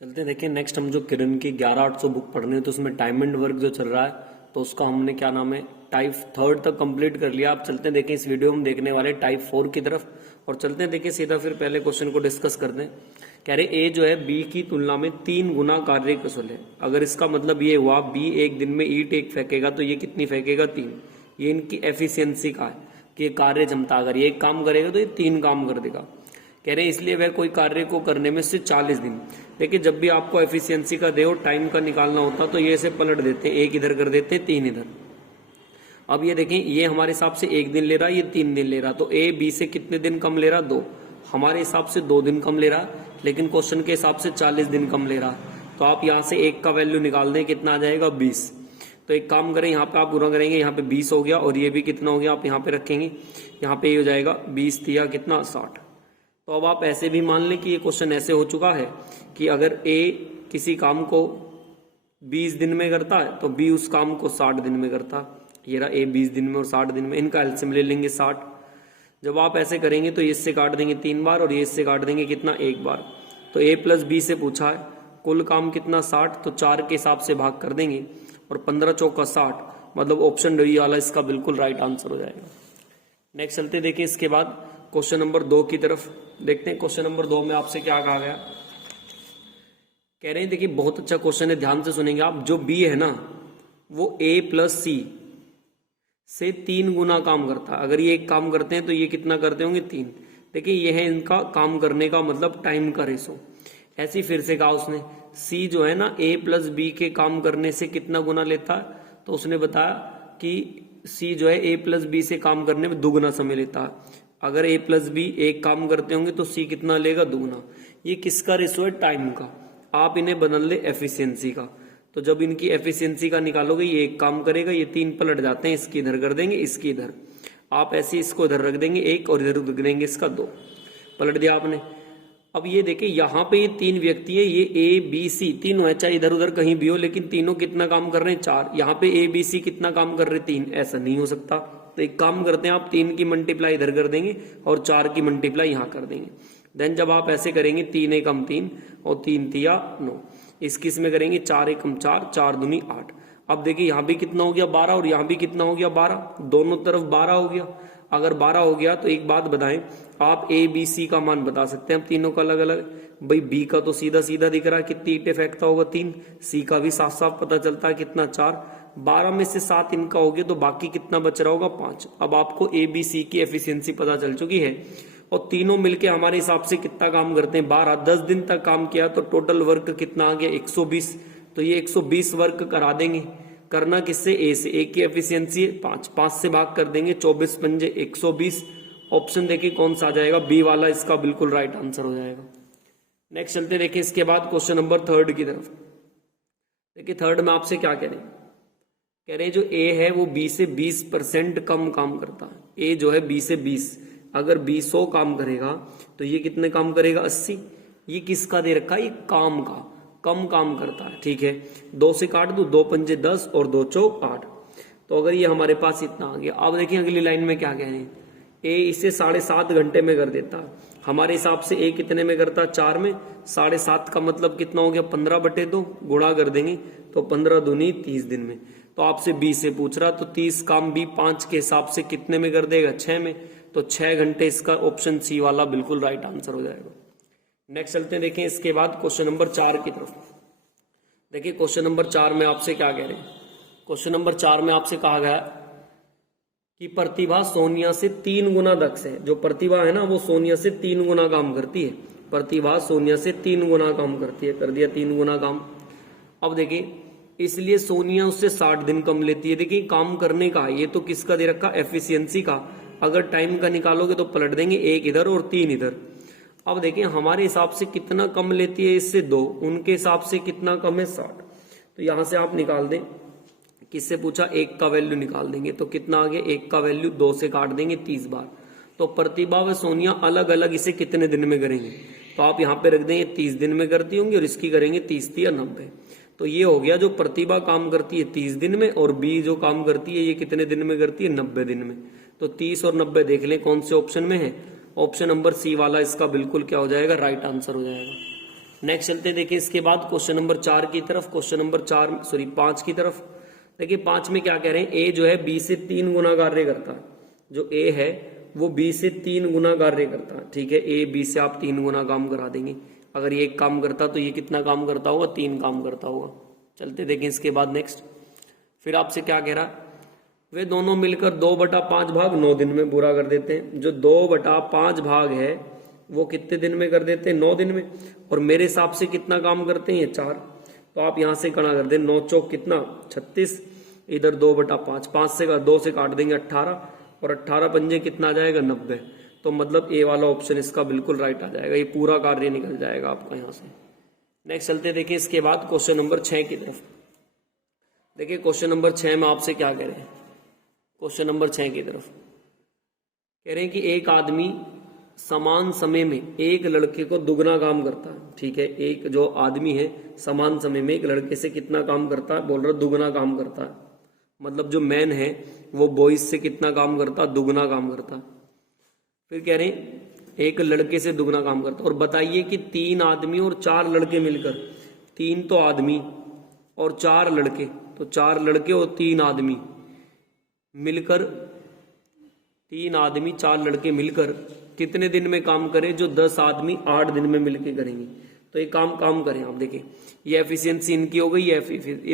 चलते देखिए नेक्स्ट हम जो किरण की 11800 बुक पढ़ रहे हैं तो उसमें टाइम एंड वर्क जो चल रहा है तो उसका हमने क्या नाम है टाइप थर्ड तक कंप्लीट कर लिया। आप चलते हैं देखें इस वीडियो में हम देखने वाले टाइप 4 की तरफ और चलते हैं देखिए सीधा फिर पहले क्वेश्चन को डिस्कस करते हैं। कह रहे ए जो है बी की तुलना में 3 गुना कार्य कुशल है। अगर इसका मतलब ये हुआ बी एक दिन में ईंट एक फेंकेगा तो ये कितनी फेंकेगा 3। ये इनकी एफिशिएंसी का है कि कार्य क्षमता, अगर ये एक काम करेगा तो ये 3 काम कर देगा। कह रहे हैं इसलिए वह कोई कार्य को करने में सिर्फ 40 दिन। देखिए जब भी आपको एफिशिएंसी का दे और टाइम का निकालना होता तो ये ऐसे पलट देते हैं, एक इधर कर देते हैं 3 इधर। अब ये देखें ये हमारे हिसाब से 1 दिन ले रहा है, ये 3 दिन ले रहा, तो ए बी से कितने दिन कम ले रहा 2। हमारे हिसाब से 2 दिन कम ले रहा, लेकिन क्वेश्चन के हिसाब से 40 दिन कम ले रहा। तो आप यहाँ से 1 का वैल्यू निकाल दें, कितना आ जाएगा 20। तो एक काम करें यहाँ पे आप पूरा करेंगे, यहाँ पे 20 हो गया और ये भी कितना हो गया आप यहाँ पे रखेंगे, यहाँ पे ये हो जाएगा 20 दिया कितना 60। तो अब आप ऐसे भी मान लें कि ये क्वेश्चन ऐसे हो चुका है कि अगर ए किसी काम को 20 दिन में करता है तो बी उस काम को 60 दिन में करता। ये रहा ए 20 दिन में और 60 दिन में, इनका एलसीएम ले लेंगे 60। जब आप ऐसे करेंगे तो ये इससे काट देंगे 3 बार और ये इससे काट देंगे कितना 1 बार। तो ए प्लस बी से पूछा है कुल काम कितना 60, तो 4 के हिसाब से भाग कर देंगे और 15 चौका 60, मतलब ऑप्शन डी वाला इसका बिल्कुल राइट आंसर हो जाएगा। नेक्स्ट चलते देखिए इसके बाद क्वेश्चन नंबर 2 की तरफ देखते हैं। क्वेश्चन नंबर 2 में आपसे क्या कहा गया, कह रहे हैं देखिए बहुत अच्छा क्वेश्चन है, ध्यान से सुनेंगे आप। जो बी है ना वो ए प्लस सी से 3 गुना काम करता है। अगर ये एक काम करते हैं तो ये कितना करते होंगे 3। देखिए ये है इनका काम करने का मतलब टाइम का रेशो। ऐसे फिर से कहा उसने सी जो है ना ए प्लस बी के काम करने से कितना गुना लेता है, तो उसने बताया कि सी जो है ए प्लस बी से काम करने में 2 गुना समय लेता है। अगर ए प्लस बी एक काम करते होंगे तो सी कितना लेगा 2 गुना। ये किसका रेशो है, टाइम का। आप इन्हें बदल ले एफिशिएंसी का। तो जब इनकी एफिशिएंसी का निकालोगे ये एक काम करेगा, ये 3 पलट जाते हैं, इसकी इधर कर देंगे इसकी इधर। आप ऐसे इसको इधर रख देंगे 1 और इधर रख देंगे इसका 2, पलट दिया आपने। अब ये देखिए यहाँ पे ये 3 व्यक्ति है, ये ए बी सी तीनों है, चाहे इधर उधर कहीं भी हो, लेकिन तीनों कितना काम कर रहे हैं 4। यहाँ पे ए बी सी कितना काम कर रहे हैं 3, ऐसा नहीं हो सकता। तो एक काम करते हैं आप 3 की मल्टीप्लाई इधर कर देंगे और 4 की मल्टीप्लाई यहाँ कर देंगे। देन जब आप ऐसे करेंगे 3 एकम 3 और 3 तिया 9, इस में करेंगे 4 एकम 4, 4 दूनी 8। अब देखिए यहाँ भी कितना हो गया 12 और यहाँ भी कितना हो गया 12, दोनों तरफ 12 हो गया। अगर 12 हो गया तो एक बात बताएं, आप ए बी सी का मान बता सकते हैं हम तीनों का अलग अलग। भाई बी का तो सीधा सीधा दिख रहा है कितनी ईंटें फेंकता होगा 3, सी का भी साफ साफ पता चलता है कितना 4। 12 में से 7 इनका हो गया तो बाकी कितना बच रहा होगा 5। अब आपको ए बी सी की एफिशिएंसी पता चल चुकी है और तीनों मिलके हमारे हिसाब से कितना काम करते हैं 12। 10 दिन तक काम किया तो टोटल वर्क कितना आ गया 120। तो ये 120 वर्क करा देंगे। करना किससे, ए से। ए की एफिशिएंसी है 5, 5 से भाग कर देंगे 24 पंजे 120। ऑप्शन देखिए कौन सा आ जाएगा, बी वाला इसका बिल्कुल राइट आंसर हो जाएगा। नेक्स्ट चलते देखिए इसके बाद क्वेश्चन नंबर 3 की तरफ। देखिए 3 में आपसे क्या कह रहे हैं, कह रहे हैं जो ए है वो बी से 20% कम काम करता है। ए जो है बी से 20, अगर बी 100 काम करेगा तो ये कितने काम करेगा 80। ये किसका दे रखा है, ये काम का, कम काम करता है। ठीक है 2 से काट दो, 2 पंजे 10 और 2 चौक 8। तो अगर ये हमारे पास इतना आ गया। अब देखिए अगली लाइन में क्या कह रहे हैं, ए इसे 7.5 घंटे में कर देता है। हमारे हिसाब से ए कितने में करता है 4 में। 7.5 का मतलब कितना हो गया 15/2, गुणा कर देंगे तो 15 दूनी 30 दिन में। तो आपसे बी से पूछ रहा तो 30 काम बी 5 के हिसाब से कितने में कर देगा 6 में। तो 6 घंटे इसका ऑप्शन सी वाला बिल्कुल राइट आंसर हो जाएगा। नेक्स्ट चलते हैं देखें इसके बाद क्वेश्चन नंबर 4 की तरफ। देखिए क्वेश्चन नंबर 4 में आपसे क्या कह रहे हैं, क्वेश्चन नंबर 4 में आपसे कहा गया कि प्रतिभा सोनिया से 3 गुना दक्ष है। जो प्रतिभा है ना वो सोनिया से 3 गुना काम करती है। प्रतिभा सोनिया से 3 गुना काम करती है, कर दिया 3 गुना काम। अब देखिए इसलिए सोनिया उससे 60 दिन कम लेती है। देखिए काम करने का, ये तो किसका दे रखा एफिशिएंसी का। अगर टाइम का निकालोगे तो पलट देंगे 1 इधर और 3 इधर। अब देखिए हमारे हिसाब से कितना कम लेती है इससे 2, उनके हिसाब से कितना कम है 60। तो यहां से आप निकाल दें, किससे पूछा 1 का वैल्यू निकाल देंगे तो कितना आ गया 1 का वैल्यू 2 से काट देंगे 30 बार। तो प्रतिभा व सोनिया अलग अलग इसे कितने दिन में करेंगे, तो आप यहाँ पे रख देंगे 30 दिन में करती होंगी और इसकी करेंगे 30 या 90। तो ये हो गया जो प्रतिभा काम करती है 30 दिन में और बी जो काम करती है ये कितने दिन में करती है 90 दिन में। तो 30 और 90 देख लें कौन से ऑप्शन में है, ऑप्शन नंबर सी वाला इसका बिल्कुल क्या हो जाएगा राइट आंसर हो जाएगा। नेक्स्ट चलते देखिए इसके बाद क्वेश्चन नंबर 4 की तरफ, क्वेश्चन नंबर 5 की तरफ। देखिए 5 में क्या कह रहे हैं, ए जो है बी से 3 गुना कार्य करता है। जो ए है वो बी से 3 गुना कार्य करता है, ठीक है। ए बी से आप 3 गुना काम करा देंगे। अगर ये एक काम करता तो ये कितना काम करता होगा, 3 काम करता होगा। चलते देखें इसके बाद नेक्स्ट। फिर आपसे क्या कह रहा है, वे दोनों मिलकर 2/5 भाग 9 दिन में पूरा कर देते हैं। जो 2/5 भाग है वो कितने दिन में कर देते हैं, 9 दिन में। और मेरे हिसाब से कितना काम करते हैं, ये 4। तो आप यहां से गणा कर दें, 9 चौक कितना 36, इधर 2/5, 5 से 2 से काट देंगे 18, और 18 पंजे कितना आ जाएगा 90। तो मतलब ए वाला ऑप्शन इसका बिल्कुल राइट आ जाएगा, ये पूरा कार्य निकल जाएगा आपका यहाँ से। नेक्स्ट चलते देखिए इसके बाद क्वेश्चन नंबर 6 की तरफ। देखिए क्वेश्चन नंबर 6 में आपसे क्या कह रहे हैं, क्वेश्चन नंबर 6 की तरफ कह रहे हैं कि एक आदमी समान समय में एक लड़के को दुगना काम करता है, ठीक है। एक जो आदमी है समान समय में एक लड़के से कितना काम करता है, बोल रहा दुगना काम करता है। मतलब जो मैन है वो बॉयज से कितना काम करता है, दुगना काम करता है। फिर कह रहे हैं एक लड़के से दुगना काम करता है। और बताइए कि 3 आदमी और 4 लड़के मिलकर, 3 तो आदमी और 4 लड़के, तो 4 लड़के और 3 आदमी मिलकर, 3 आदमी 4 लड़के मिलकर कितने दिन में काम करें, जो 10 आदमी 8 दिन में मिलकर करेंगे। तो ये काम करें आप। देखिए ये एफिशिएंसी इनकी हो गई, ये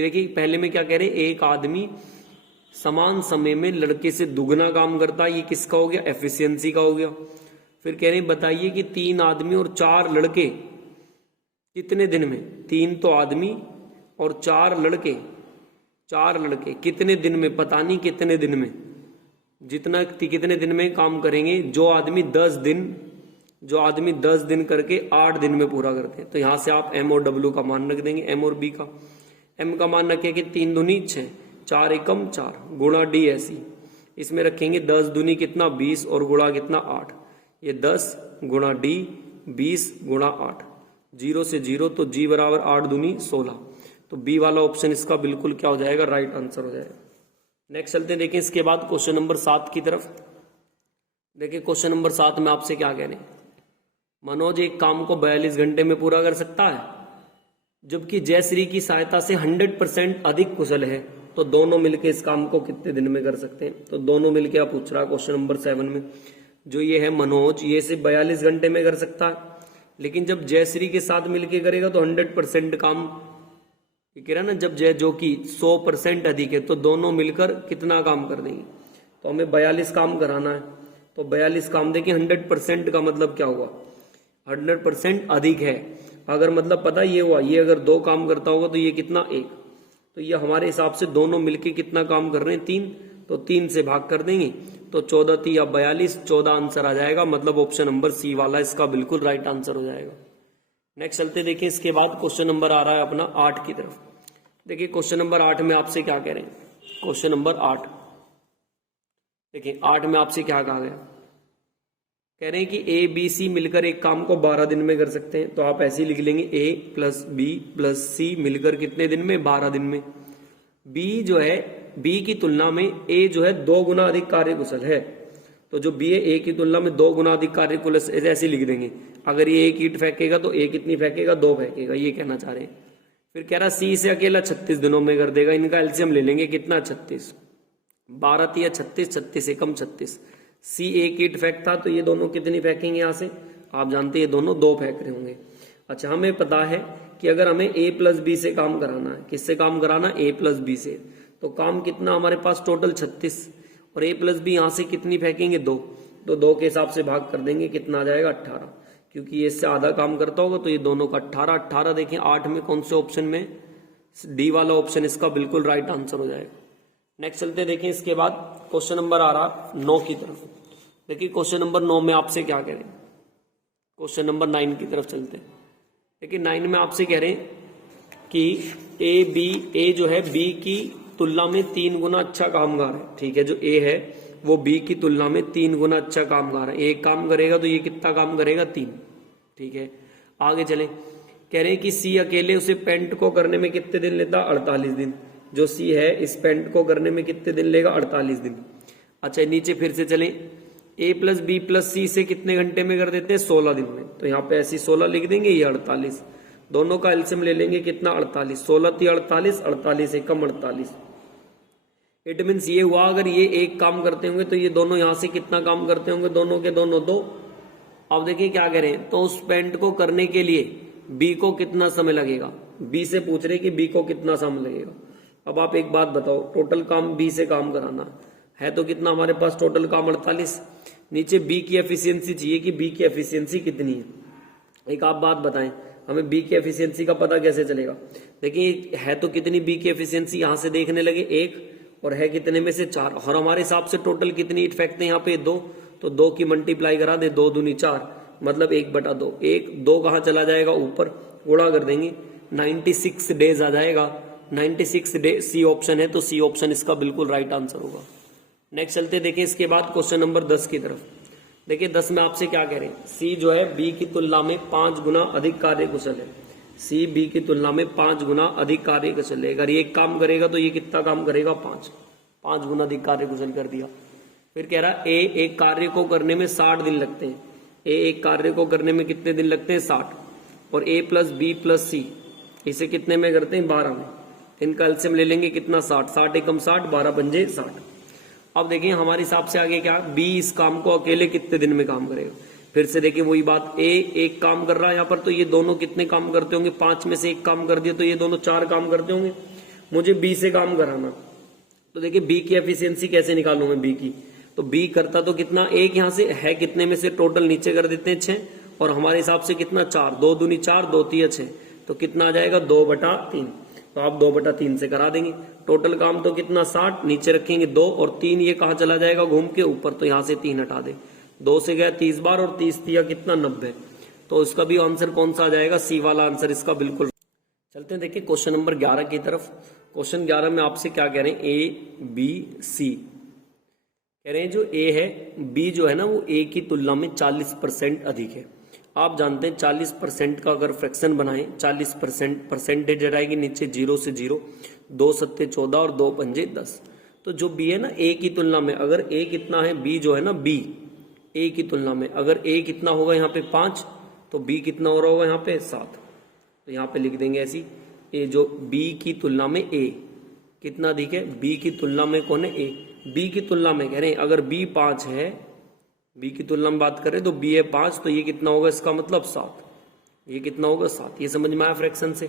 देखिए पहले में क्या कह रहे हैं, एक आदमी समान समय में लड़के से दुगना काम करता है, ये किसका हो गया, एफिशिएंसी का हो गया। फिर कह रहे हैं बताइए कि 3 आदमी और 4 लड़के कितने दिन में, 3 तो आदमी और 4 लड़के कितने दिन में, पता नहीं कितने दिन में, जितना कितने दिन में काम करेंगे। जो आदमी 10 दिन करके 8 दिन में पूरा करते हैं। तो यहां से आप एम और डब्ल्यू का मान रख देंगे, एम और बी का। एम का मान रखें कि 3 दूनी 6, 4 एकम 4, गुणा डी ऐसी। इसमें रखेंगे 10 दूनी कितना 20 और गुणा कितना 8। ये 10 गुणा डी 20 गुणा 8, 0 से 0, तो जी बराबर 8 दूनी 16। तो बी वाला ऑप्शन इसका बिल्कुल क्या हो जाएगा, राइट आंसर हो जाएगा। नेक्स्ट चलते हैं देखिए इसके बाद क्वेश्चन नंबर 7 की तरफ। देखिए क्वेश्चन नंबर 7 में आपसे क्या कह रहे हैं, मनोज एक काम को 42 घंटे में पूरा कर सकता है, जबकि जयश्री की सहायता से 100% अधिक कुशल है। तो दोनों मिलके इस काम को कितने दिन में कर सकते हैं। तो दोनों मिलके आप पूछ रहा है क्वेश्चन नंबर 7 में। जो ये है मनोज, ये से 42 घंटे में कर सकता है, लेकिन जब जयश्री के साथ मिलके करेगा तो 100% काम कह रहा ना, जब जय जो कि 100% अधिक है, तो दोनों मिलकर कितना काम कर देंगे। तो हमें 42 काम कराना है, तो 42 काम देखिए 100% का मतलब क्या हुआ, 100% अधिक है। अगर मतलब पता ये हुआ, ये अगर 2 काम करता होगा तो ये कितना 1, तो ये हमारे हिसाब से दोनों मिलके कितना काम कर रहे हैं 3, तो 3 से भाग कर देंगे। तो 14 3 या 42, 14 आंसर आ जाएगा। मतलब ऑप्शन नंबर सी वाला इसका बिल्कुल राइट आंसर हो जाएगा। नेक्स्ट चलते देखिए इसके बाद क्वेश्चन नंबर आ रहा है अपना 8 की तरफ। देखिए क्वेश्चन नंबर 8 में आपसे क्या कह रहे हैं, क्वेश्चन नंबर 8 देखिए 8 में आपसे क्या कहा गया, कह रहे हैं कि ए बी सी मिलकर एक काम को 12 दिन में कर सकते हैं। तो आप ऐसे ही लिख लेंगे ए प्लस बी प्लस सी मिलकर कितने दिन में, 12 दिन में। बी जो है, बी की तुलना में ए जो है 2 गुना अधिक कार्यकुशल है। तो जो बी है ए की तुलना में 2 गुना अधिक कार्यकुशल, ऐसे लिख देंगे। अगर ये 1 ईंट फेंकेगा तो ए कितनी फेंकेगा, 2 फेंकेगा, ये कहना चाह रहे हैं। फिर कह रहा सी से अकेला 36 दिनों में कर देगा। इनका एलसीएम ले लेंगे कितना 36, 12 तिया 36, 36 एकम 36। सी 1 ईंट फेंकता तो ये दोनों कितनी फेंकेंगे यहाँ से, आप जानते हैं ये दोनों 2 फेंक रहे होंगे। अच्छा हमें पता है कि अगर हमें ए प्लस बी से काम कराना है, किससे काम कराना, ए प्लस बी से, तो काम कितना हमारे पास टोटल 36, और ए प्लस बी यहाँ से कितनी फेंकेंगे 2, तो 2 के हिसाब से भाग कर देंगे, कितना आ जाएगा 18, क्योंकि ये इससे आधा काम करता होगा। तो ये दोनों का 18, 18 देखें 8 में कौन से ऑप्शन में, डी वाला ऑप्शन इसका बिल्कुल राइट आंसर हो जाएगा। नेक्स्ट चलते देखें इसके बाद क्वेश्चन नंबर आ रहा 9 की तरफ। देखिए क्वेश्चन नंबर 9 में आपसे क्या कह रहे हैं, क्वेश्चन नंबर 9 की तरफ चलते हैं। देखिए 9 में आपसे कह रहे हैं कि ए जो है बी की तुलना में 3 गुना अच्छा कामगार है, ठीक है। जो ए है वो बी की तुलना में 3 गुना अच्छा कामगार है। एक काम करेगा तो ये कितना काम करेगा 3, ठीक है। आगे चले, कह रहे हैं कि सी अकेले उसे पेंट को करने में कितने दिन लेता, 48 दिन। जो सी है इस पेंट को करने में कितने दिन लेगा, 48 दिन। अच्छा नीचे फिर से चले, ए प्लस बी प्लस सी से कितने घंटे में कर देते हैं, 16 दिन में। तो यहाँ पे ऐसी 16 लिख देंगे, ये 48, दोनों का एलसीएम ले लेंगे कितना 48, 16 × 48, 48 एकम 48। इट मीन्स ये हुआ अगर ये एक काम करते होंगे तो ये दोनों यहां से कितना काम करते होंगे, दोनों के दोनों दो। अब देखिए क्या करें, तो उस पेंट को करने के लिए बी को कितना समय लगेगा, बी से पूछ रहे कि बी को कितना समय लगेगा। अब आप एक बात बताओ, टोटल काम बी से काम कराना है तो कितना हमारे पास टोटल काम 48। नीचे बी की एफिशिएंसी चाहिए कि बी की एफिशिएंसी कितनी है। एक आप बात बताएं, हमें बी की एफिशिएंसी का पता कैसे चलेगा। देखिए है तो कितनी बी की एफिशिएंसी, यहां से देखने लगे 1 और है कितने में से 4, और हमारे हिसाब से टोटल कितनी ईट फेंकते हैं यहाँ पे 2, तो 2 की मल्टीप्लाई करा दे, 2 दूनी 4 मतलब 1/2। 2 कहाँ चला जाएगा ऊपर, गुणा कर देंगे 96 डेज आ जाएगा। 96 डे सी ऑप्शन है, तो सी ऑप्शन इसका बिल्कुल राइट आंसर होगा। नेक्स्ट चलते देखिए इसके बाद क्वेश्चन नंबर 10 की तरफ। देखिए 10 में आपसे क्या कह रहे हैं, सी जो है बी की तुलना में 5 गुना अधिक कार्य कुशल है। सी बी की तुलना में 5 गुना अधिक कार्य कुशल है। अगर ये एक काम करेगा तो ये कितना काम करेगा, 5 गुना अधिक कार्य कुशल कर दिया। फिर कह रहा ए एक कार्य को करने में 60 दिन लगते हैं। ए एक कार्य को करने में कितने दिन लगते हैं, 60, और ए प्लस बी प्लस सी इसे कितने में करते हैं, 12 में। इनका एलसीएम ले लेंगे कितना, 60, 60 एकम 60, 12 पंजे 60। अब देखिए हमारे हिसाब से आगे क्या, बी इस काम को अकेले कितने दिन में काम करेगा। फिर से देखिए वही बात, ए एक काम कर रहा है यहाँ पर, तो ये दोनों कितने काम करते होंगे, 5 में से एक काम कर दिया तो ये दोनों 4 काम करते होंगे। मुझे बी से काम कराना, तो देखिए बी की एफिशिएंसी कैसे निकालूं मैं बी की, तो बी करता तो कितना, एक यहाँ से है कितने में से टोटल नीचे कर देते हैं 6, और हमारे हिसाब से कितना 4, 2 दूनी 4, 2 तिया 6, तो कितना आ जाएगा 2/3। तो आप 2/3 से करा देंगे। टोटल काम तो कितना 60, नीचे रखेंगे 2 और 3, ये कहाँ चला जाएगा घूम के ऊपर, तो यहाँ से 3 हटा दे, 2 से गया 30 बार और 30 तिया कितना 90। तो इसका भी आंसर कौन सा आ जाएगा, सी वाला आंसर इसका बिल्कुल। चलते हैं देखिए क्वेश्चन नंबर 11 की तरफ। क्वेश्चन 11 में आपसे क्या कह रहे हैं, ए बी सी कह रहे हैं, जो ए है बी जो है ना वो ए की तुलना में 40% अधिक है। आप जानते हैं 40% का अगर फ्रैक्शन बनाएं, 40% परसेंटेज हटाएगी नीचे 0 से 0, 2 सत्ते 14 और 2 पंजे 10। तो जो बी है ना ए की तुलना में, अगर ए कितना है, बी जो है ना बी ए की तुलना में अगर ए कितना होगा यहाँ पे 5, तो बी कितना हो रहा होगा यहाँ पे 7। तो यहाँ पे लिख देंगे ऐसी, ए जो बी की तुलना में ए कितना अधिक है, बी की तुलना में कौन है, ए। बी की तुलना में कह रहे हैं अगर बी 5 है, बी की तुलना में बात करें तो बी है 5, तो ये कितना होगा, इसका मतलब 7, ये कितना होगा 7। ये समझ में आया फ्रैक्शन से।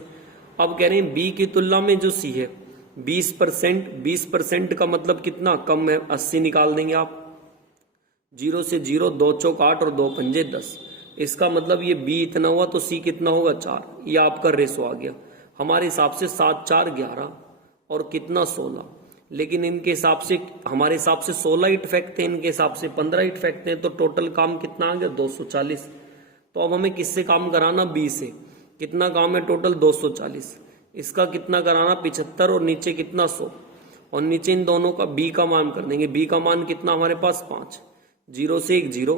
अब कह रहे हैं बी की तुलना में जो सी है 20%, 20% का मतलब कितना कम है, 80 निकाल देंगे आप, 0 से 0, 2 चौक 8 और 2 पंजे 10। इसका मतलब ये बी इतना हुआ तो सी कितना होगा 4। ये आपका रेशो आ गया। हमारे हिसाब से 7 4 11 और कितना 16, लेकिन इनके हिसाब से, हमारे हिसाब से 16 ईट फेंकते हैं, इनके हिसाब से 15 ईट फेंकते हैं, तो टोटल काम कितना आ गया 240। तो अब हमें किससे काम कराना, बी से। कितना काम है टोटल 240, इसका कितना कराना 75 और नीचे कितना 100, और नीचे इन दोनों का बी का मान कर देंगे। बी का मान कितना हमारे पास 5, 0 से 1 0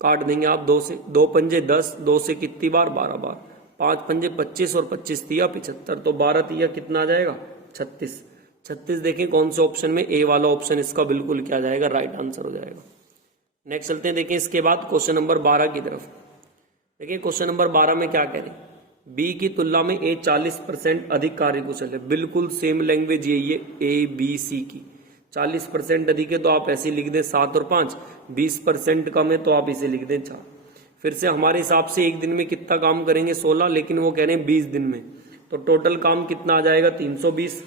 काट देंगे आप 2 से, 2 पंजे 10, 2 से कितनी बार 12 बार, 5 पंजे 25 और 25 तिया 75, तो 12 तिया कितना आ जाएगा 36। 36 देखें कौन से ऑप्शन में, ए वाला ऑप्शन इसका बिल्कुल क्या जाएगा, राइट आंसर हो जाएगा। नेक्स्ट चलते हैं देखें इसके बाद क्वेश्चन नंबर 12 की तरफ। देखिए क्वेश्चन नंबर 12 में क्या कह रहे हैं, बी की तुलना में ए 40% अधिक कार्यकुशल है। बिल्कुल सेम लैंग्वेज यही है ए बी सी की। 40% अधिक है तो आप ऐसे लिख दें 7 और 5, 20% कम है तो आप इसे लिख दें 4। फिर से हमारे हिसाब से एक दिन में कितना काम करेंगे 16, लेकिन वो कह रहे हैं 20 दिन में, तो टोटल काम कितना आ जाएगा 320।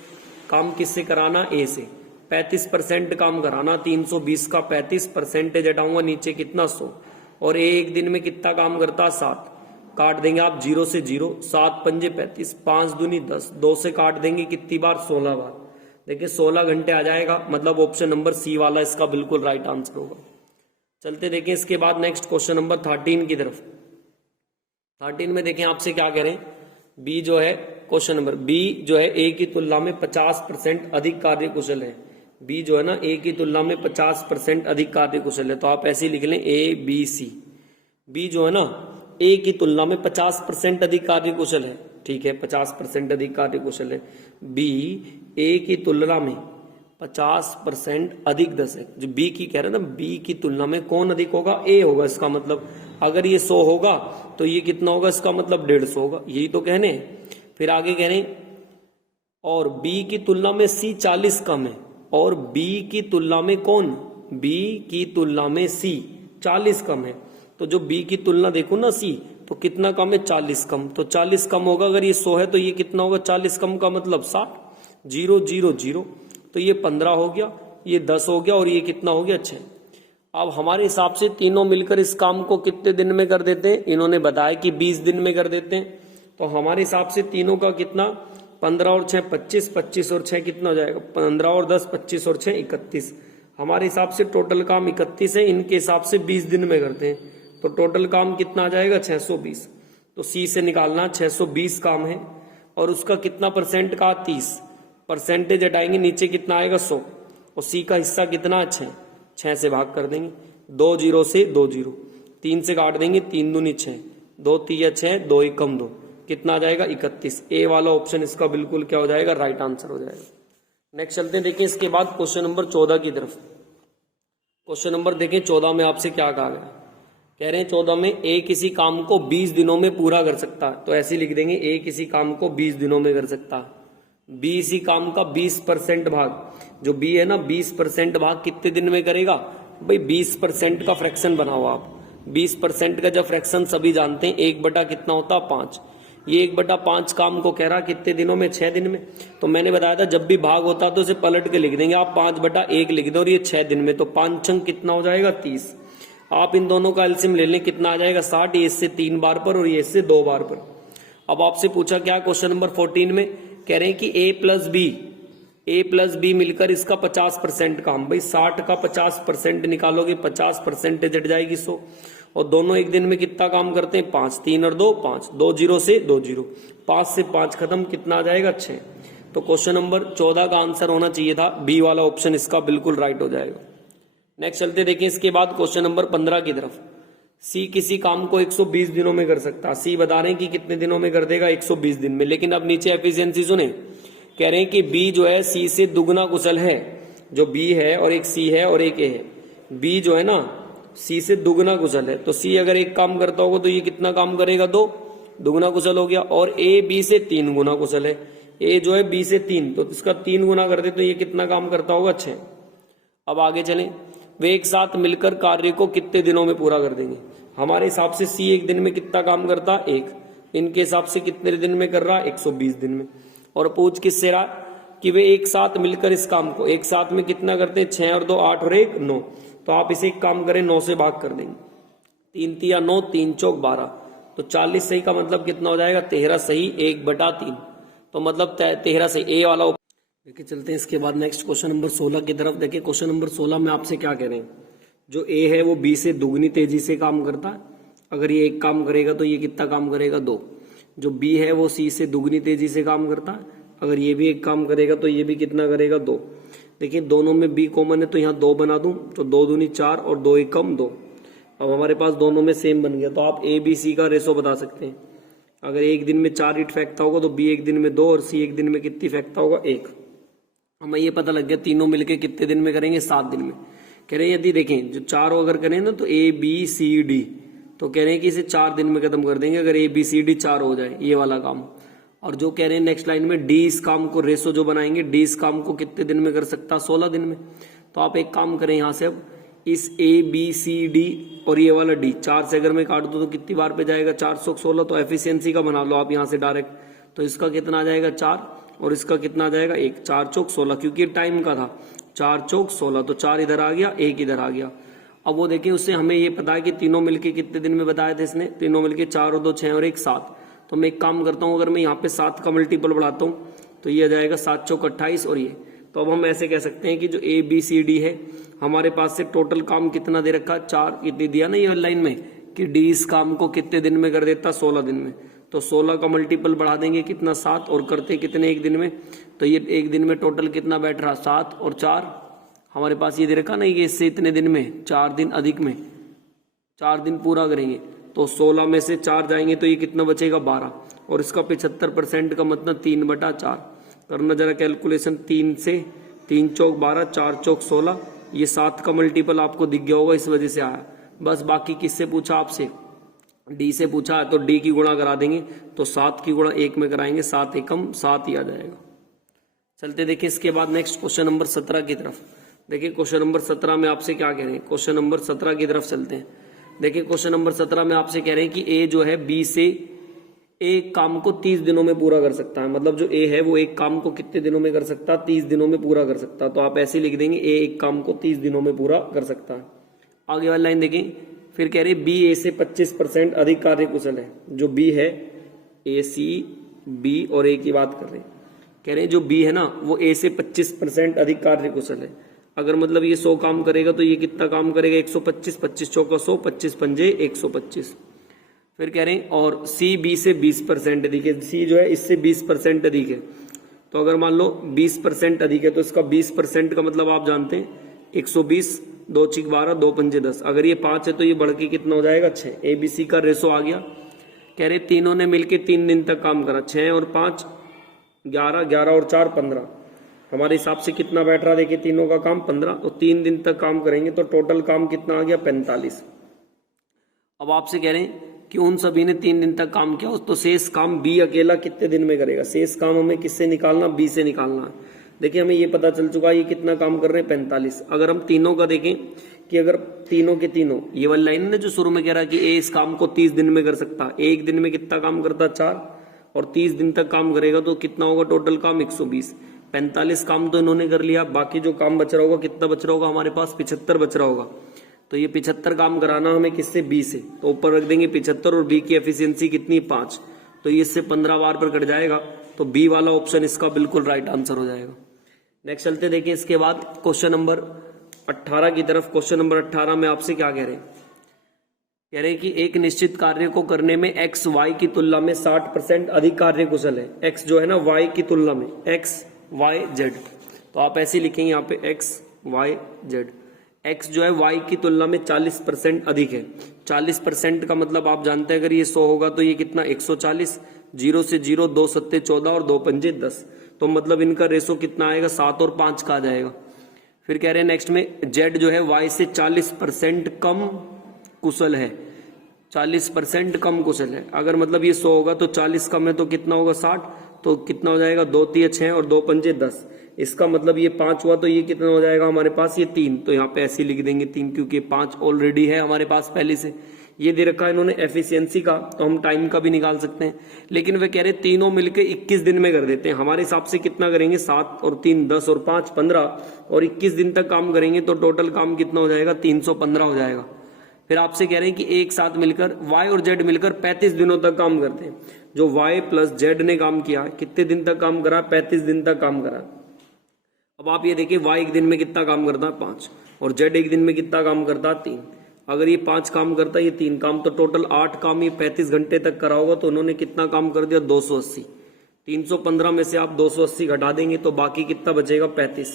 काम किससे कराना, ए से। 35% काम कराना, 320 का 35% हटाऊंगा नीचे कितना 100, और ए एक दिन में कितना काम करता 7, काट देंगे आप 0 से 0, 7 पंजे 35, 5 दूनी 10, 2 से काट देंगे कितनी बार 16 बार। देखिए 16 घंटे आ जाएगा, मतलब ऑप्शन नंबर सी वाला इसका बिल्कुल राइट आंसर होगा। चलते देखें इसके बाद नेक्स्ट क्वेश्चन नंबर 13 की तरफ। 13 में देखें आपसे क्या कह रहे हैं, बी जो है क्वेश्चन नंबर, बी जो है ए की तुलना में 50% अधिक कार्य कुशल है। बी जो है ना ए की तुलना में 50% अधिक कार्य कुशल है, तो आप ऐसे लिख लें ए बी सी। बी जो है ना ए की तुलना में 50% अधिक कार्य कुशल है, ठीक है 50% अधिक कार्य कुशल है। बी ए की तुलना में 50% अधिक 10 है। जो बी की कह रहे हैं ना, बी की तुलना में कौन अधिक होगा, ए होगा। इसका मतलब अगर ये 100 होगा तो ये कितना होगा, इसका मतलब 150 होगा, यही तो कहने हैं। फिर आगे कह रहे हैं और बी की तुलना में सी 40 कम है, और बी की तुलना में कौन, बी की तुलना में सी 40 कम है। तो जो बी की तुलना देखो ना सी, तो कितना कम है, 40 कम। तो 40 कम होगा, अगर ये 100 है तो ये कितना होगा, 40 कम का मतलब 60, 0 0 0, तो ये 15 हो गया, ये 10 हो गया, और ये कितना हो गया, 6। अब हमारे हिसाब से तीनों मिलकर इस काम को कितने दिन में कर देते हैं, इन्होंने बताया कि 20 दिन में कर देते हैं। तो हमारे हिसाब से तीनों का कितना, 15 और 6 25, 25 और 6 कितना हो जाएगा, 15 और 10 25 और 6 31। हमारे हिसाब से टोटल काम 31 है, इनके हिसाब से 20 दिन में करते हैं, तो टोटल काम कितना आ जाएगा, 620। तो सी से निकालना 620 काम है, और उसका कितना परसेंट का, 30 परसेंटेज हटाएंगे, नीचे कितना आएगा, 100, और सी का हिस्सा कितना है, 6 से भाग कर देंगे, 2 0 से 2 0, 3 से काट देंगे, 3 दूनी 6, 2 3 6, 2 1 कम 2, कितना आ जाएगा, 31। ए वाला ऑप्शन इसका बिल्कुल क्या हो जाएगा, राइट आंसर हो जाएगा। नेक्स्ट चलते हैं, देखिए इसके बाद क्वेश्चन नंबर 14 की तरफ। क्वेश्चन नंबर देखें 14 में आपसे क्या कहा गया, कह रहे हैं 14 में ए किसी काम को 20 दिनों में पूरा कर सकता है। तो ऐसे लिख देंगे, ए किसी काम को 20 दिनों में कर सकता है। बी इसी काम का 20% भाग, जो बी है ना 20% भाग कितने दिन में करेगा, भाई 20% का फ्रैक्शन बनाओ आप। 20% का जब फ्रैक्शन सभी जानते हैं, 1/, कितना होता है, 5। ये 1/5 काम को कह रहा कितने दिनों में, 6 दिन में। तो मैंने बताया था जब भी भाग होता तो उसे पलट के लिख देंगे आप, 5/1 लिख दो, और ये 6 दिन में, तो 5 अंक कितना हो जाएगा, 30। आप इन दोनों का एलसीएम ले लें, कितना आ जाएगा, 60। ये इससे 3 बार पर और ये इससे 2 बार पर। अब आपसे पूछा क्या, क्वेश्चन नंबर 14 में कह रहे हैं कि ए प्लस बी मिलकर इसका 50% काम। भाई 60 का 50% निकालोगे, 50% हट जाएगी 100, और दोनों एक दिन में कितना काम करते हैं, 5, 3 और 2 5, 2 0 से 2 0, 5 से 5 खत्म, कितना आ जाएगा, 6। तो क्वेश्चन नंबर 14 का आंसर होना चाहिए था बी वाला ऑप्शन, इसका बिल्कुल राइट हो जाएगा। नेक्स्ट चलते देखिए इसके बाद क्वेश्चन नंबर 15 की तरफ। सी किसी काम को 120 दिनों में कर सकता है। सी बता रहे हैं कि कितने दिनों में कर देगा, 120 दिन में। लेकिन अब नीचे एफिशिएंसी सुने, कह रहे हैं कि बी जो है सी से दुगना कुशल है। जो बी है और एक सी है और एक ए है, बी जो है ना सी से दुगना कुशल है। तो सी अगर एक काम करता होगा तो ये कितना काम करेगा, 2 दुगना कुशल हो गया। और ए बी से 3 गुना कुशल है। ए जो है बी से 3, तो इसका 3 गुना कर दे तो ये कितना काम करता होगा, 6। अब आगे चलें, वे एक साथ मिलकर कार्य को कितने दिनों में पूरा कर देंगे। हमारे हिसाब से सी एक दिन में कितना काम करता है, 1। इनके हिसाब से कितने दिन में कर रहा है, 120 दिन में। और पूछ किससे रहा कि वे एक साथ मिलकर इस काम को एक साथ में कितना करते हैं, 6 और 2 8 और 1 9। तो आप इसे एक काम करें, 9 से भाग कर देंगे, 3 3 9, 3 चौक 12, तो 40 सही का मतलब कितना हो जाएगा, 13 सही 1/3। तो मतलब 13 सही, ए वाला। देखिए चलते हैं इसके बाद नेक्स्ट क्वेश्चन नंबर 16 की तरफ। देखिए क्वेश्चन नंबर 16 में आपसे क्या कह रहे हैं, जो ए है वो बी से दुगनी तेजी से काम करता है। अगर ये एक काम करेगा तो ये कितना काम करेगा, 2। जो बी है वो सी से दुगनी तेजी से काम करता है। अगर ये भी एक काम करेगा तो ये भी कितना करेगा, 2। देखिए दोनों में बी कॉमन है तो यहाँ 2 बना दूं, तो 2 दूनी 4 और 2 1 कम 2। अब हमारे पास दोनों में सेम बन गया। तो आप ए बी सी का रेशो बता सकते हैं। अगर एक दिन में 4 ईंट फेंकता होगा तो बी एक दिन में 2 और सी एक दिन में कितनी फेंकता होगा, 1। हमें ये पता लग गया तीनों मिलके कितने दिन में करेंगे, 7 दिन में। कह रहे हैं यदि देखें जो चारों अगर करें ना तो ए बी सी डी, तो कह रहे हैं कि इसे 4 दिन में खत्म कर देंगे अगर ए बी सी डी 4 हो जाए, ये वाला काम। और जो कह रहे हैं नेक्स्ट लाइन में डी इस काम को रेशो जो बनाएंगे, डी इस काम को कितने दिन में कर सकता है, 16 दिन में। तो आप एक काम करें यहाँ से, अब इस ए बी सी डी और ये वाला डी 4 से अगर मैं काट दूं तो कितनी बार पे जाएगा, 416। तो एफिशिएंसी का बना लो आप यहाँ से डायरेक्ट। तो इसका कितना आ जाएगा, 4, और इसका कितना आ जाएगा, 1। 4 चौक 16, क्योंकि टाइम का था, 4 चौक 16, तो 4 इधर आ गया, 1 इधर आ गया। अब वो देखिए उससे हमें ये पता है कि तीनों मिलके कितने दिन में बताया था इसने, तीनों मिलके 4 और 2 6 और 1 7। तो मैं एक काम करता हूँ, अगर मैं यहाँ पे 7 का मल्टीपल बढ़ाता हूँ तो ये आ जाएगा 7 चौक 28 और ये। तो अब हम ऐसे कह सकते हैं कि जो ए बी सी डी है हमारे पास से टोटल काम कितना दे रखा, 4 कितनी दिया ना ये लाइन में कि डी इस काम को कितने दिन में कर देता, 16 दिन में। तो 16 का मल्टीपल बढ़ा देंगे कितना, 7, और करते कितने एक दिन में। तो ये एक दिन में टोटल कितना बैठ रहा, 7 और 4 हमारे पास ये दे रखा ना, ये इससे इतने दिन में 4 दिन अधिक में 4 दिन पूरा करेंगे। तो 16 में से 4 जाएंगे तो ये कितना बचेगा, 12। और इसका 75% का मतलब 3/4 करना जरा कैलकुलेशन। 3 से 3 चौक 12, 4 चौक 16, ये 7 का मल्टीपल आपको दिख गया होगा, इस वजह से आया। बस बाकी किससे पूछा आपसे, डी से पूछा है तो डी की गुणा करा देंगे, तो 7 की गुणा 1 में कराएंगे, 7 एकम 7 ही आ जाएगा। चलते देखिए इसके बाद नेक्स्ट क्वेश्चन नंबर 17 की तरफ। देखिए क्वेश्चन नंबर 17 में आपसे क्या कह रहे हैं, क्वेश्चन नंबर 17 की तरफ चलते हैं। देखिए क्वेश्चन नंबर 17 में आपसे कह रहे हैं कि ए जो है बी से एक काम को 30 दिनों में पूरा कर सकता है। मतलब जो ए है वो एक काम को कितने दिनों में कर सकता है, 30 दिनों में पूरा कर सकता है। तो आप ऐसे लिख देंगे ए एक काम को 30 दिनों में पूरा कर सकता है। आगे वाली लाइन देखें, फिर कह रहे बी ए से 25% अधिक कार्यकुशल है। जो बी है, ए सी बी और ए की बात कर रहे हैं, कह रहे हैं जो बी है ना वो ए से 25% अधिक कार्यकुशल है। अगर मतलब ये 100 काम करेगा तो ये कितना काम करेगा, 125, 25 चौका 100, 25 पंजे 125। फिर कह रहे हैं और सी बी से 20% अधिक है। सी जो है इससे 20% अधिक है। तो अगर मान लो 20% अधिक है तो इसका 20% का मतलब आप जानते हैं 120, 2 चिक 12, 2 पंजे 10। अगर ये 5 है तो ये बढ़ के कितना हो जाएगा 6। ए बी सी का रेशो आ गया। कह रहे तीनों ने मिलके 3 दिन तक काम करा, 6 और 5 11, 11 और 4 15। हमारे हिसाब से कितना बैठ रहा देखिए तीनों का काम 15। तो 3 दिन तक काम करेंगे तो टोटल काम कितना आ गया 45। अब आपसे कह रहे हैं कि उन सभी ने 3 दिन तक काम किया तो शेष काम बी अकेला कितने दिन में करेगा। शेष काम हमें किससे निकालना, बी से निकालना है। देखिए हमें ये पता चल चुका है ये कितना काम कर रहे हैं 45। अगर हम तीनों का देखें कि अगर तीनों के तीनों, ये वाली लाइन ने जो शुरू में कह रहा है कि ए इस काम को 30 दिन में कर सकता है, एक दिन में कितना काम करता 4 और 30 दिन तक काम करेगा तो कितना होगा टोटल काम 120। 45 काम तो इन्होंने कर लिया, बाकी जो काम बच रहा होगा कितना बच रहा होगा हमारे पास 75 बच रहा होगा। तो ये 75 काम कराना हमें किससे, बी से। तो ऊपर रख देंगे 75 और बी की एफिशिएंसी कितनी 5। तो ये इससे 15 बार पर कट जाएगा। तो बी वाला ऑप्शन इसका बिल्कुल राइट आंसर हो जाएगा। नेक्स्ट चलते देखिए इसके बाद क्वेश्चन नंबर 18 की तरफ। क्वेश्चन नंबर 18 में आपसे क्या कह रहे हैं, कह रहे हैं कि एक निश्चित कार्य को करने में एक्स वाई की तुलना में 60% अधिक कार्य कुशल है। एक्स जो है ना वाई की तुलना में, एक्स वाई जेड। तो आप ऐसे लिखेंगे यहाँ पे एक्स वाई जेड। एक्स जो है वाई की तुलना में 40% अधिक है। 40% का मतलब आप जानते हैं अगर ये 100 होगा तो ये कितना 140। 0 से 0, 2 सत्ते 14 और 2 पंजे 10। तो मतलब इनका रेशो कितना आएगा 7 और 5 का आ जाएगा। फिर कह रहे हैं नेक्स्ट में जेड जो है वाई से 40% कम कुशल है। 40% कम कुशल है। अगर मतलब ये 100 होगा तो 40 कम है तो कितना होगा 60। तो कितना हो जाएगा 2 तिया 6 और 2 पंजे 10। इसका मतलब ये 5 हुआ तो ये कितना हो जाएगा हमारे पास, ये 3। तो यहाँ पे ऐसे लिख देंगे 3 क्योंकि 5 ऑलरेडी है हमारे पास पहले से। ये दे रखा है इन्होंने एफिशिएंसी का, तो हम टाइम का भी निकाल सकते हैं। लेकिन वे कह रहे तीनों मिलके 21 दिन में कर देते हैं। हमारे हिसाब से कितना करेंगे 7 और 3 10 और 5 15 और 21 दिन तक काम करेंगे तो टोटल काम कितना हो जाएगा 315 हो जाएगा। फिर आपसे कह रहे हैं कि एक साथ मिलकर y और z मिलकर 35 दिनों तक काम करते हैं। जो y प्लस z ने काम किया कितने दिन तक काम करा, 35 दिन तक काम करा। अब आप ये देखिए y एक दिन में कितना काम करता है 5 और z एक दिन में कितना काम करता है 3। अगर ये 5 काम करता है ये 3 काम, तो टोटल 8 काम ये 35 घंटे तक करा होगा। तो उन्होंने कितना काम कर दिया 280। 315 में से आप 280 घटा देंगे तो बाकी कितना बचेगा 35।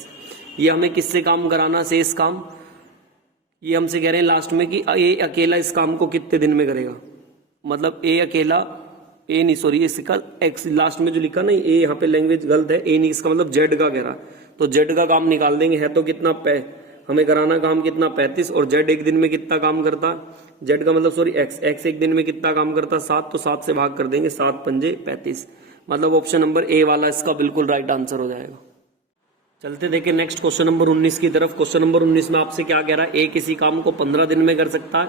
ये हमें किससे काम कराना, शेष काम। ये हमसे कह रहे हैं लास्ट में कि ए अकेला इस काम को कितने दिन में करेगा। मतलब ए अकेला, ए नहीं सॉरी इसका एक्स लास्ट में जो लिखा ना ए यहाँ पे लैंग्वेज गलत है, ए नहीं इसका मतलब जेड का कह रहा। तो जेड का काम निकाल देंगे, है तो कितना हमें कराना काम कितना 35 और जेड एक दिन में कितना काम करता, जेड का मतलब सॉरी एक्स एक दिन में कितना काम करता 7। तो 7 से भाग कर देंगे, 7 पंजे 35। मतलब ऑप्शन नंबर ए वाला इसका बिल्कुल राइट आंसर हो जाएगा। चलते देखिए नेक्स्ट क्वेश्चन नंबर 19 की तरफ। क्वेश्चन नंबर 19 में आपसे क्या कह रहा है, ए किसी काम को 15 दिन में कर सकता है,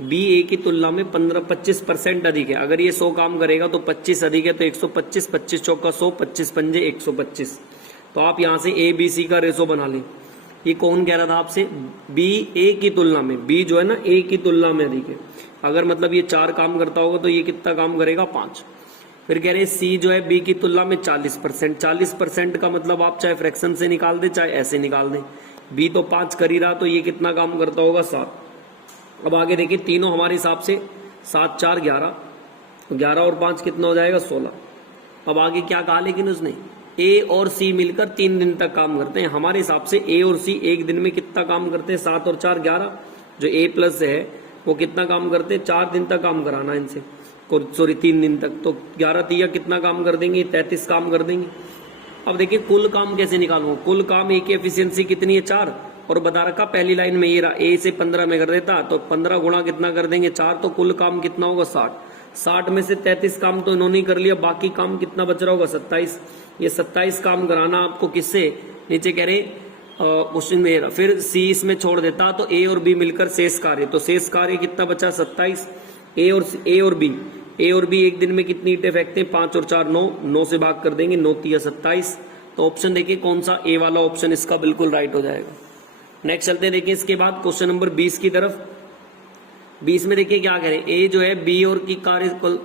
बी ए की तुलना में 25% अधिक है। अगर ये 100 काम करेगा तो 25 अधिक है तो 125, 25 चौका 100, 25 पंजे 125। तो आप यहाँ से ए बी सी का रेशो बना लें। ये कौन कह रहा था आपसे, बी ए की तुलना में, बी जो है ना ए की तुलना में अधिक है। अगर मतलब ये 4 काम करता होगा तो ये कितना काम करेगा 5। फिर कह रहे सी जो है बी की तुलना में 40%। 40% का मतलब आप चाहे फ्रैक्शन से निकाल दे चाहे ऐसे निकाल दें। बी तो 5 कर ही रहा तो ये कितना काम करता होगा 7। अब आगे देखिए तीनों हमारे हिसाब से 7 4 11, 11 और 5 कितना हो जाएगा 16। अब आगे क्या कहा लेकिन उसने, ए और सी मिलकर 3 दिन तक काम करते हैं। हमारे हिसाब से ए और सी एक दिन में कितना काम करते हैं 7 और 4 11। जो ए प्लस है वो कितना काम करते हैं 4 दिन तक काम कराना इनसे, सॉरी 3 दिन तक। तो 11 तिया कितना काम कर देंगे 33 काम कर देंगे। अब देखिए कुल काम कैसे निकालूंगा, कुल काम ए की एफिशिएंसी कितनी है 4 और बता रखा पहली लाइन में ये रहा, ए से 15 में कर देता तो 15 गुणा कितना कर देंगे 4, तो कुल काम कितना होगा 60 में से 33 काम तो इन्होंने कर लिया, बाकी काम कितना बच रहा होगा 27। ये 27 काम कराना आपको किससे, नीचे कह रहे क्वेश्चन में। फिर सी इसमें छोड़ देता तो ए और बी मिलकर शेष कार्य, तो शेष कार्य कितना बचा 27। ए और बी एक दिन में कितनी ईंटें फेंकते हैं 5 और 4 9 से भाग कर देंगे 9 3 27। तो ऑप्शन देखिए कौन सा, ए वाला ऑप्शन इसका बिल्कुल राइट हो जाएगा। नेक्स्ट चलते हैं देखिए इसके बाद क्वेश्चन नंबर 20 की तरफ। 20 में देखिए क्या करें, ए जो है बी और की कार्य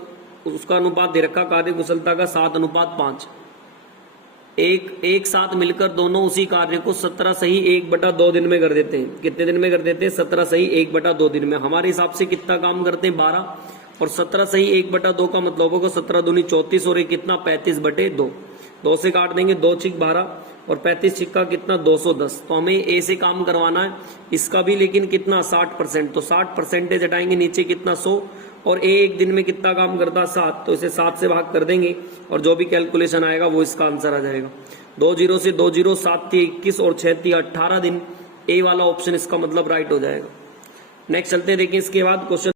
उसका अनुपात दे रखा कार्य कुशलता का 7:5। एक साथ मिलकर दोनों उसी कार्य को 17 सही 1/2 दिन में कर देते हैं। कितने दिन में कर देते हैं 17 सही 1/2 दिन में। हमारे हिसाब से कितना काम करते हैं 12, और 17 सही 1/2 का मतलब होगा 17 दूनी 34 और ये कितना 35/2। 2 से काट देंगे 2 छिक 12 और 35 छिक्का कितना 210। तो हमें ए से काम करवाना है इसका भी, लेकिन कितना 60%। तो 60% हटाएंगे नीचे कितना 100, और ए एक दिन में कितना काम करता 7, तो इसे 7 से भाग कर देंगे और जो भी कैलकुलेशन आएगा वो इसका आंसर आ जाएगा। 2 0 से 2 0 7 3 21 और 6 3 18 दिन। ए वाला ऑप्शन इसका मतलब राइट हो जाएगा। नेक्स्ट चलते हैं देखिए इसके बाद क्वेश्चन